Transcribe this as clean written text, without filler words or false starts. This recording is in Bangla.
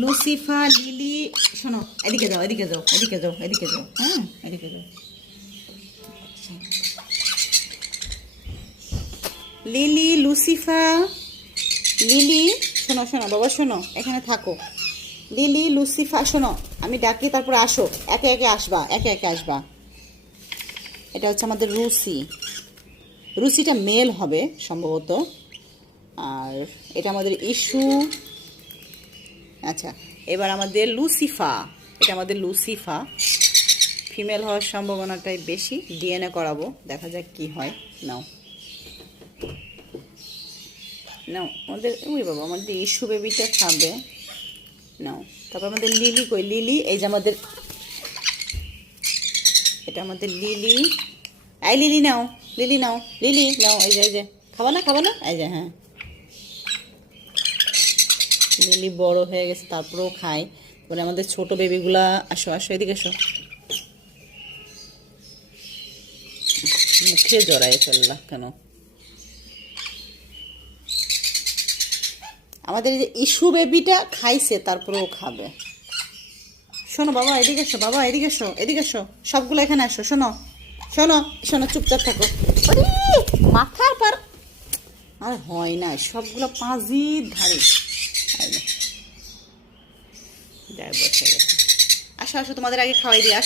লুসিফা, লিলি, শোনো, এদিকে যাও, এদিকে যাও, এদিকে যাও, এদিকে যাও, হ্যাঁ, এদিকে যাও। লিলি, লুসিফা, লিলি, শোনো শোনো বাবা, শোনো, এখানে থাকো। লিলি, লুসিফা, শোনো, আমি ডাকি, তারপর আসো, একে একে আসবা, একে একে আসবা। এটা হচ্ছে আমাদের রুসি। রুসিটা মেল হবে সম্ভবত। আর এটা আমাদের ইস্যু। আচ্ছা, এবার আমাদের লুসিফা। এটা আমাদের লুসিফা। ফিমেল হওয়ার সম্ভাবনাটাই বেশি। ডিএনএ করাবো, দেখা যাক কি হয়। নাও নাও, আমাদের ওই বাবা, আমাদের ইস্যু বেবিটা খাবে। নাও, তারপর আমাদের লিলি কই? লিলি, এই যে আমাদের, এটা আমাদের লিলি। এই লিলি নাও, লিলি নাও, লিলি নাও, এই যে, এই যে, খাবা না, খাবা না, এই যে, হ্যাঁ, লিলি বড় হয়ে গেছে তারপরেও খায়। মানে আমাদের ছোট বেবিগুলা, আসো আসো, এদিকে আসো। মুখে জড়াই ফেললা কেন? আমাদের এই যে ইস্যু বেবিটা খাইছে তারপরেও খাবে। শোনো বাবা, এদিকে এসো, বাবা এদিকে এসো, এদিকে এসো, সবগুলো এখানে আসো। শোনো শোনো শোনো, চুপচাপ থাকো। ওরে, মাথার পর আর হয় না, সবগুলো পাঁজির ধারে। যাই বসে গেছে। আসো আসো, তোমাদের আগে খাওয়াই দিয়ে আসো।